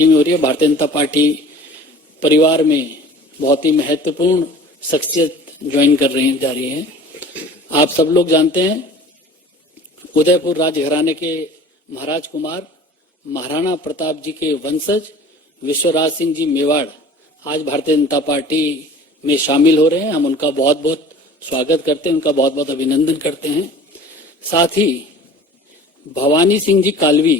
Party में हो रही है। भारतीय जनता पार्टी परिवार में बहुत ही महत्वपूर्ण शख्सियत ज्वाइन कर रही जा रही है। आप सब लोग जानते हैं उदयपुर राजघराने के महाराज कुमार महाराणा प्रताप जी के वंशज विश्वराज सिंह जी मेवाड़ आज भारतीय जनता पार्टी में शामिल हो रहे हैं। हम उनका बहुत बहुत स्वागत करते हैं, उनका बहुत बहुत अभिनंदन करते हैं। साथ ही भवानी सिंह जी कालवी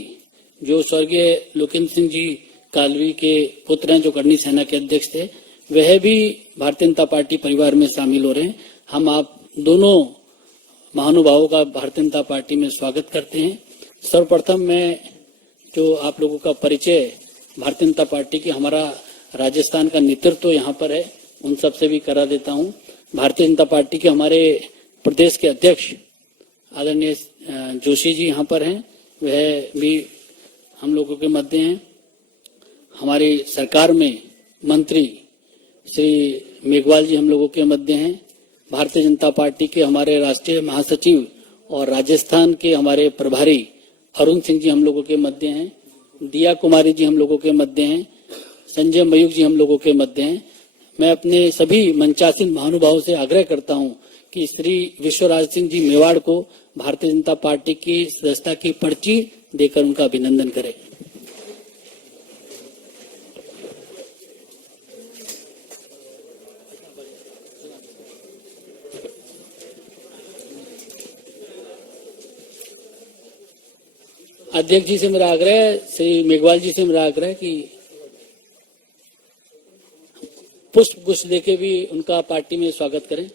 जो स्वर्गीय लोकेंद्र सिंह जी कालवी के पुत्र हैं, जो करनी सेना के अध्यक्ष थे, वह भी भारतीय जनता पार्टी परिवार में शामिल हो रहे हैं। हम आप दोनों महानुभावों का भारतीय जनता पार्टी में स्वागत करते हैं। सर्वप्रथम मैं जो आप लोगों का परिचय भारतीय जनता पार्टी की, हमारा राजस्थान का नेतृत्व यहाँ पर है, उन सबसे भी करा देता हूँ। भारतीय जनता पार्टी के हमारे प्रदेश के अध्यक्ष आदरणीय जोशी जी यहाँ पर हैं, वह भी हम लोगों के मध्य हैं। हमारी सरकार में मंत्री श्री मेघवाल जी हम लोगों के मध्य हैं। भारतीय जनता पार्टी के हमारे राष्ट्रीय महासचिव और राजस्थान के हमारे प्रभारी अरुण सिंह जी हम लोगों के मध्य हैं। दिया कुमारी जी हम लोगों के मध्य हैं। संजय मयूख जी हम लोगों के मध्य हैं। मैं अपने सभी मंचासीन महानुभावों से आग्रह करता हूं कि श्री विश्वराज सिंह जी मेवाड़ को भारतीय जनता पार्टी की सदस्यता की पर्ची देकर उनका अभिनंदन करें। अध्यक्ष जी से मेरा आग्रह है, श्री मेघवाल जी से मेरा आग्रह है कि पुष्प गुच्छ देके भी उनका पार्टी में स्वागत करें।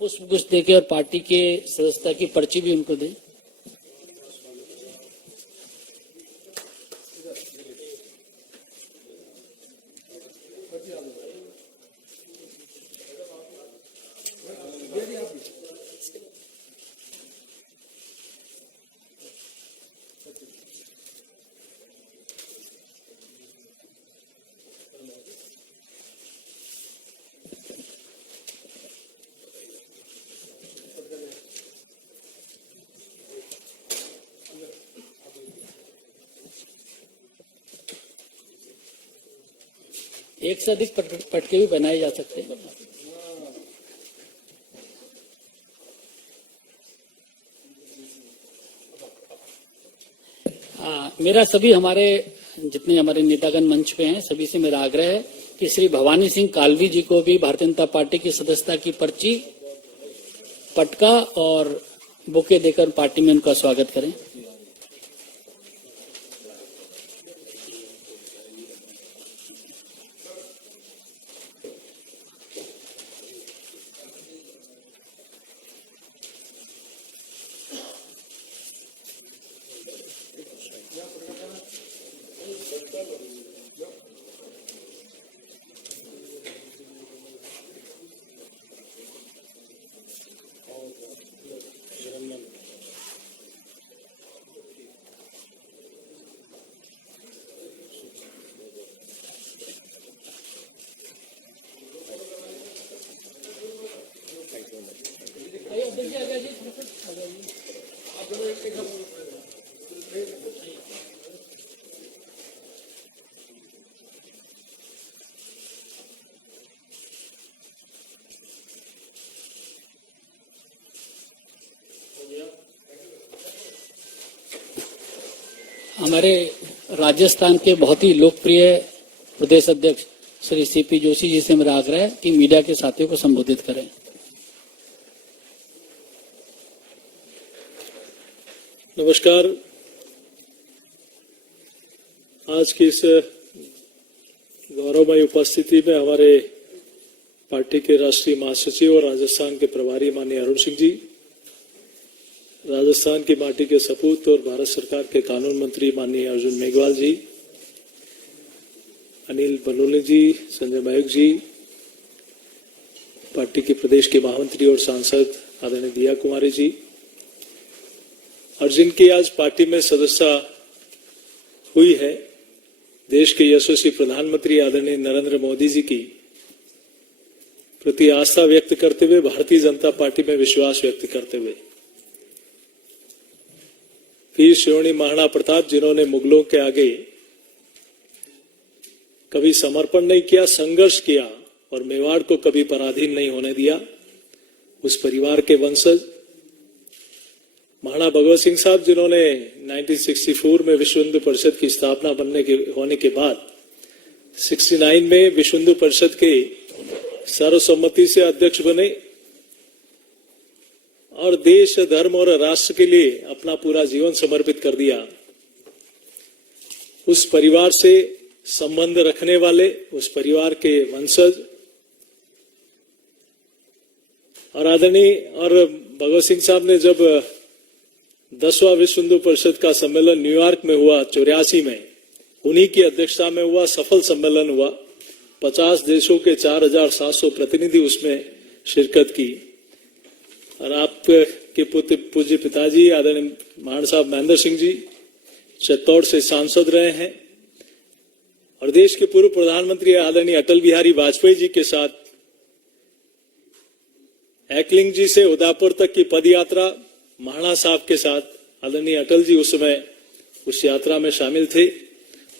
पुष्प गुच्छ देके और पार्टी के सदस्यता की पर्ची भी उनको दें। एक से अधिक पटके भी बनाए जा सकते हैं। मेरा सभी हमारे जितने हमारे नेतागण मंच पे हैं, सभी से मेरा आग्रह है कि श्री भवानी सिंह कालवी जी को भी भारतीय जनता पार्टी की सदस्यता की पर्ची, पटका और बुके देकर पार्टी में उनका स्वागत करें। हमारे राजस्थान के बहुत ही लोकप्रिय प्रदेश अध्यक्ष श्री सीपी जोशी जी से मेरा आग्रह है कि मीडिया के साथियों को संबोधित करें। नमस्कार। आज की इस गौरवमयी उपस्थिति में हमारे पार्टी के राष्ट्रीय महासचिव और राजस्थान के प्रभारी माननीय अरुण सिंह जी, राजस्थान की माटी के सपूत और भारत सरकार के कानून मंत्री माननीय अर्जुन मेघवाल जी, अनिल बलूनी जी, संजय मयूख जी, पार्टी के प्रदेश के महामंत्री और सांसद आदरणीय दिया कुमारी जी, और जिनकी आज पार्टी में सदस्यता हुई है, देश के यशस्वी प्रधानमंत्री आदरणीय नरेंद्र मोदी जी की प्रति आस्था व्यक्त करते हुए, भारतीय जनता पार्टी में विश्वास व्यक्त करते हुए वीर शिरोमणि महाराणा प्रताप, जिन्होंने मुगलों के आगे कभी समर्पण नहीं किया, संघर्ष किया और मेवाड़ को कभी पराधीन नहीं होने दिया, उस परिवार के वंशज महाराणा भगवत सिंह साहब, जिन्होंने 1964 में विश्व हिंदू परिषद की स्थापना होने के बाद 69 में विश्व हिंदू परिषद के सर्वसम्मति से अध्यक्ष बने और देश, धर्म और राष्ट्र के लिए अपना पूरा जीवन समर्पित कर दिया। उस परिवार से संबंध रखने वाले, उस परिवार के वंशज और आदरणीय और भगवत सिंह साहब ने जब 10वां विश्व हिंदू परिषद का सम्मेलन न्यूयॉर्क में हुआ 84 में, उन्हीं की अध्यक्षता में हुआ, सफल सम्मेलन हुआ। 50 देशों के 4700 प्रतिनिधि उसमें शिरकत की और आपके पूज्य पिताजी आदरणीय महाराणा साहब महेंद्र सिंह जी चित्तौड़ से सांसद रहे हैं और देश के पूर्व प्रधानमंत्री आदरणीय अटल बिहारी वाजपेयी जी के साथ एकलिंग जी से उदयपुर तक की पद यात्रा महाराणा साहब के साथ आदरणीय अटल जी उस समय उस यात्रा में शामिल थे।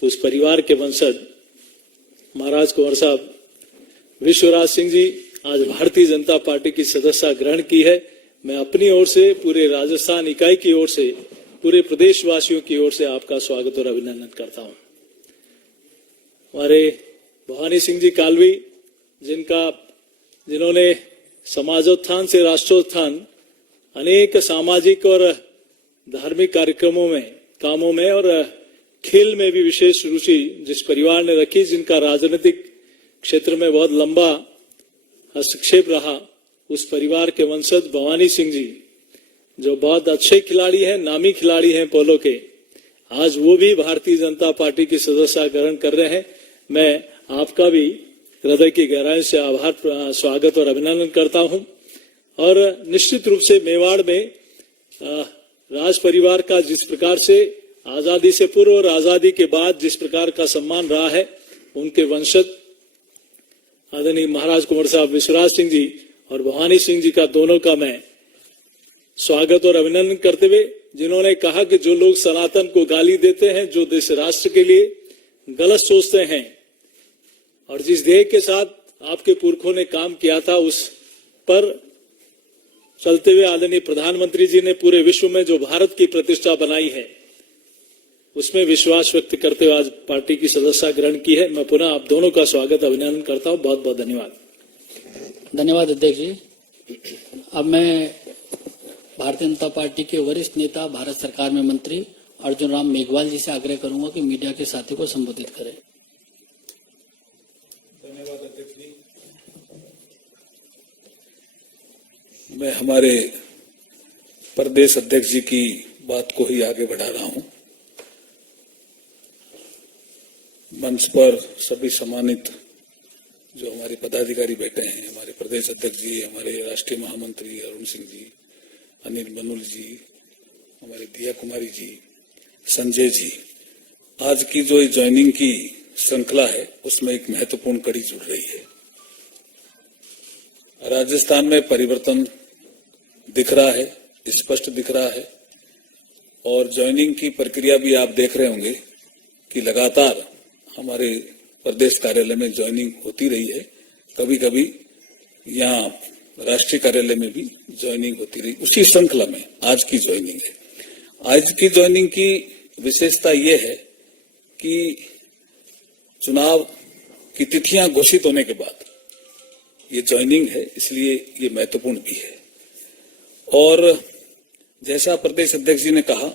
उस परिवार के वंशज महाराज कुंवर साहब विश्वराज सिंह जी आज भारतीय जनता पार्टी की सदस्यता ग्रहण की है। मैं अपनी ओर से, पूरे राजस्थान इकाई की ओर से, पूरे प्रदेशवासियों की ओर से आपका स्वागत और अभिनंदन करता हूं। हमारे भवानी सिंह जी कालवी, जिन्होंने समाजोत्थान से राष्ट्रोत्थान, अनेक सामाजिक और धार्मिक कामों में और खेल में भी विशेष रुचि जिस परिवार ने रखी, जिनका राजनीतिक क्षेत्र में बहुत लंबा हस्तक्षेप रहा, उस परिवार के वंशज भवानी सिंह जी, जो बहुत अच्छे खिलाड़ी हैं, नामी खिलाड़ी हैं पोलो के, आज वो भी भारतीय जनता पार्टी की सदस्यता ग्रहण कर रहे हैं। मैं आपका भी हृदय की गहराई से आभार, स्वागत और अभिनंदन करता हूं। और निश्चित रूप से मेवाड़ में राज परिवार का जिस प्रकार से आजादी से पूर्व और आजादी के बाद जिस प्रकार का सम्मान रहा है, उनके वंशज आदरणीय महाराज कुंवर साहब विश्वराज सिंह जी और भवानी सिंह जी का, दोनों का मैं स्वागत और अभिनंदन करते हुए, जिन्होंने कहा कि जो लोग सनातन को गाली देते हैं, जो देश राष्ट्र के लिए गलत सोचते हैं और जिस ध्येय के साथ आपके पुरखों ने काम किया था, उस पर चलते हुए आदरणीय प्रधानमंत्री जी ने पूरे विश्व में जो भारत की प्रतिष्ठा बनाई है, उसमें विश्वास व्यक्त करते हुए आज पार्टी की सदस्यता ग्रहण की है। मैं पुनः आप दोनों का स्वागत अभिनंदन करता हूं। बहुत बहुत धन्यवाद। धन्यवाद अध्यक्ष जी। अब मैं भारतीय जनता पार्टी के वरिष्ठ नेता, भारत सरकार में मंत्री अर्जुन राम मेघवाल जी से आग्रह करूंगा कि मीडिया के साथी को संबोधित करें। धन्यवाद अध्यक्ष जी। मैं हमारे प्रदेश अध्यक्ष जी की बात को ही आगे बढ़ा रहा हूं। मंच पर सभी सम्मानित जो हमारे पदाधिकारी बैठे हैं, हमारे प्रदेश अध्यक्ष जी, हमारे राष्ट्रीय महामंत्री अरुण सिंह जी, अनिल मनुल जी, हमारी दिया कुमारी जी, संजय जी, आज की जो ज्वाइनिंग की श्रृंखला है उसमें एक महत्वपूर्ण कड़ी जुड़ रही है। राजस्थान में परिवर्तन दिख रहा है, स्पष्ट दिख रहा है और ज्वाइनिंग की प्रक्रिया भी आप देख रहे होंगे कि लगातार हमारे प्रदेश कार्यालय में ज्वाइनिंग होती रही है। कभी कभी यहाँ राष्ट्रीय कार्यालय में भी ज्वाइनिंग होती रही। उसी श्रृंखला में आज की ज्वाइनिंग है। आज की ज्वाइनिंग की विशेषता ये है कि चुनाव की तिथियां घोषित होने के बाद ये ज्वाइनिंग है, इसलिए ये महत्वपूर्ण भी है। और जैसा प्रदेश अध्यक्ष जी ने कहा,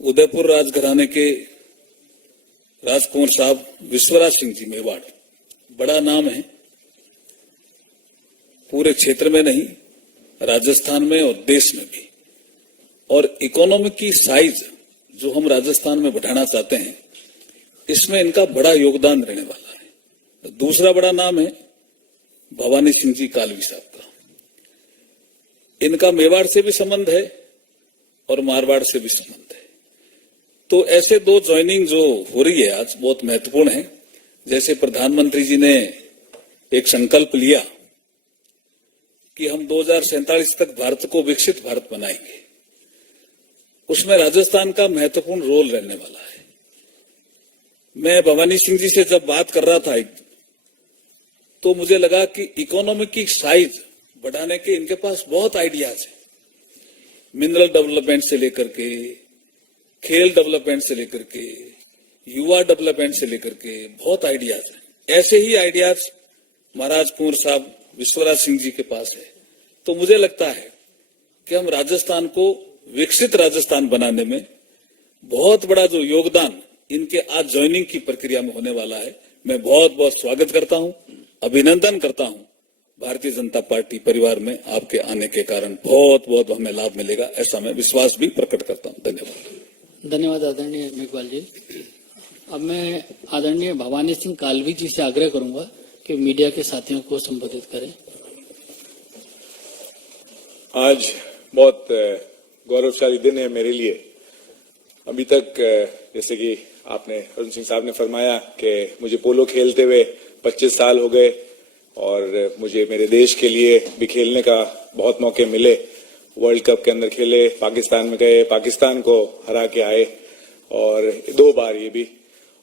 उदयपुर राजघराने के राजकुंवर साहब विश्वराज सिंह जी मेवाड़ बड़ा नाम है, पूरे क्षेत्र में नहीं, राजस्थान में और देश में भी। और इकोनॉमिक की साइज जो हम राजस्थान में बढ़ाना चाहते हैं, इसमें इनका बड़ा योगदान रहने वाला है। दूसरा बड़ा नाम है भवानी सिंह जी कालवी साहब का। इनका मेवाड़ से भी संबंध है और मारवाड़ से भी संबंध है। तो ऐसे दो ज्वाइनिंग जो हो रही है आज बहुत महत्वपूर्ण है। जैसे प्रधानमंत्री जी ने एक संकल्प लिया कि हम 2047 तक भारत को विकसित भारत बनाएंगे, उसमें राजस्थान का महत्वपूर्ण रोल रहने वाला है। मैं भवानी सिंह जी से जब बात कर रहा था तो मुझे लगा कि इकोनॉमी की साइज बढ़ाने के इनके पास बहुत आइडियाज है। मिनरल डेवलपमेंट से लेकर के, खेल डेवलपमेंट से लेकर के, युवा डेवलपमेंट से लेकर के बहुत आइडियाज हैं। ऐसे ही आइडियाज महाराज कुंवर साहब विश्वराज सिंह जी के पास है। तो मुझे लगता है कि हम राजस्थान को विकसित राजस्थान बनाने में बहुत बड़ा जो योगदान इनके आज ज्वाइनिंग की प्रक्रिया में होने वाला है, मैं बहुत बहुत स्वागत करता हूं, अभिनंदन करता हूं। भारतीय जनता पार्टी परिवार में आपके आने के कारण बहुत बहुत हमें लाभ मिलेगा, ऐसा मैं विश्वास भी प्रकट करता हूं। धन्यवाद। धन्यवाद आदरणीय मेघवाल जी। अब मैं आदरणीय भवानी सिंह कालवी जी से आग्रह करूंगा कि मीडिया के साथियों को संबोधित करें। आज बहुत गौरवशाली दिन है मेरे लिए। अभी तक जैसे कि आपने अरुण सिंह साहब ने फरमाया कि मुझे पोलो खेलते हुए 25 साल हो गए और मुझे मेरे देश के लिए भी खेलने का बहुत मौके मिले। वर्ल्ड कप के अंदर खेले, पाकिस्तान में गए, पाकिस्तान को हरा के आए और 2 बार ये भी।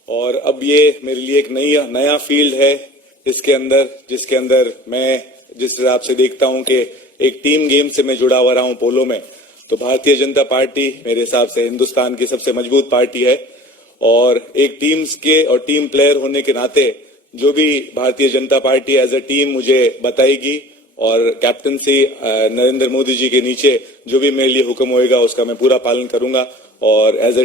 और अब ये मेरे लिए एक नया फील्ड है इसके अंदर, जिसके अंदर मैं जिस हिसाब से देखता हूं कि एक टीम गेम से मैं जुड़ा हुआ रहा हूं पोलो में, तो भारतीय जनता पार्टी मेरे हिसाब से हिंदुस्तान की सबसे मजबूत पार्टी है। और एक टीम्स के और टीम प्लेयर होने के नाते जो भी Bharatiya Janata party as a team मुझे बताएगी और कैप्टनसी नरेंद्र मोदी जी के नीचे जो भी मेरे लिए हुक्म होएगा उसका मैं पूरा पालन करूंगा। और एज अ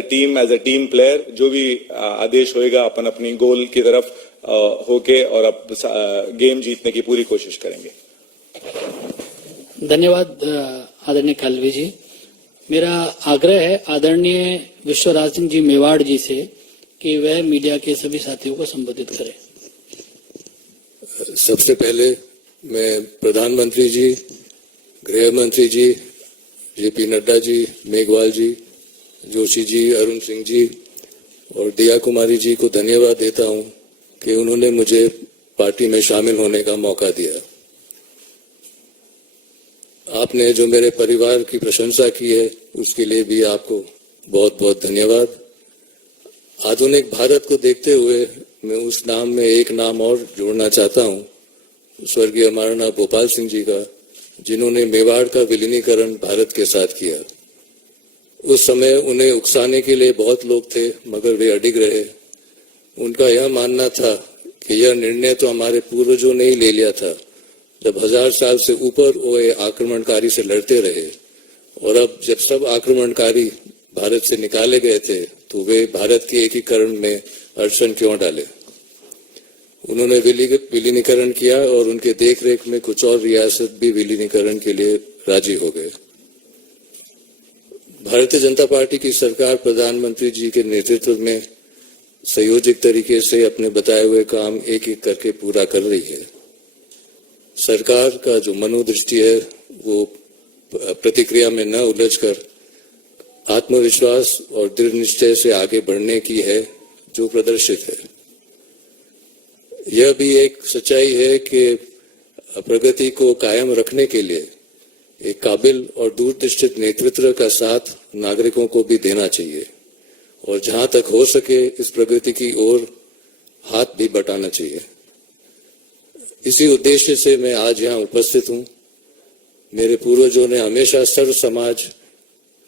टीम प्लेयर जो भी आदेश होएगा अपन अपनी गोल की तरफ होके और अब गेम जीतने की पूरी कोशिश करेंगे। धन्यवाद आदरणीय कालवी जी। मेरा आग्रह है आदरणीय विश्वराज सिंह जी मेवाड़ जी से कि वह मीडिया के सभी साथियों को संबोधित करें। सबसे पहले मैं प्रधानमंत्री जी, गृह मंत्री जी, जेपी नड्डा जी, मेघवाल जी, जोशी जी, अरुण सिंह जी और दिया कुमारी जी को धन्यवाद देता हूं कि उन्होंने मुझे पार्टी में शामिल होने का मौका दिया। आपने जो मेरे परिवार की प्रशंसा की है उसके लिए भी आपको बहुत बहुत धन्यवाद। आधुनिक भारत को देखते हुए मैं उस नाम में एक नाम और जोड़ना चाहता हूं, स्वर्गीय महाराणा भोपाल सिंह जी का, जिन्होंने मेवाड़ का विलीनीकरण भारत के साथ किया। उस समय उन्हें उकसाने के लिए बहुत लोग थे मगर वे अडिग रहे। उनका यह मानना था कि यह निर्णय तो हमारे पूर्वजों ने ही ले लिया था जब 1000 साल से ऊपर वो आक्रमणकारी से लड़ते रहे, और अब जब सब आक्रमणकारी भारत से निकाले गए थे तो वे भारत के एकीकरण में अड़चन क्यों डाले। उन्होंने विलीनीकरण किया और उनके देखरेख में कुछ और रियासत भी विलीनीकरण के लिए राजी हो गए। भारतीय जनता पार्टी की सरकार प्रधानमंत्री जी के नेतृत्व में संयोजित तरीके से अपने बताए हुए काम एक एक करके पूरा कर रही है। सरकार का जो मनोदृष्टि है वो प्रतिक्रिया में न उलझकर आत्मविश्वास और दृढ़ निश्चय से आगे बढ़ने की है जो प्रदर्शित है। यह भी एक सच्चाई है कि प्रगति को कायम रखने के लिए एक काबिल और दूरदृष्टि नेतृत्व का साथ नागरिकों को भी देना चाहिए और जहां तक हो सके इस प्रगति की ओर हाथ भी बटाना चाहिए। इसी उद्देश्य से मैं आज यहाँ उपस्थित हूँ। मेरे पूर्वजों ने हमेशा सर्व समाज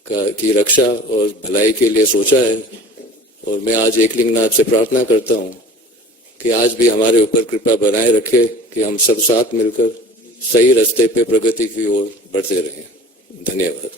की रक्षा और भलाई के लिए सोचा है और मैं आज एकलिंगनाथ से प्रार्थना करता हूँ कि आज भी हमारे ऊपर कृपा बनाए रखे कि हम सब साथ मिलकर सही रास्ते पे प्रगति की ओर बढ़ते रहें। धन्यवाद।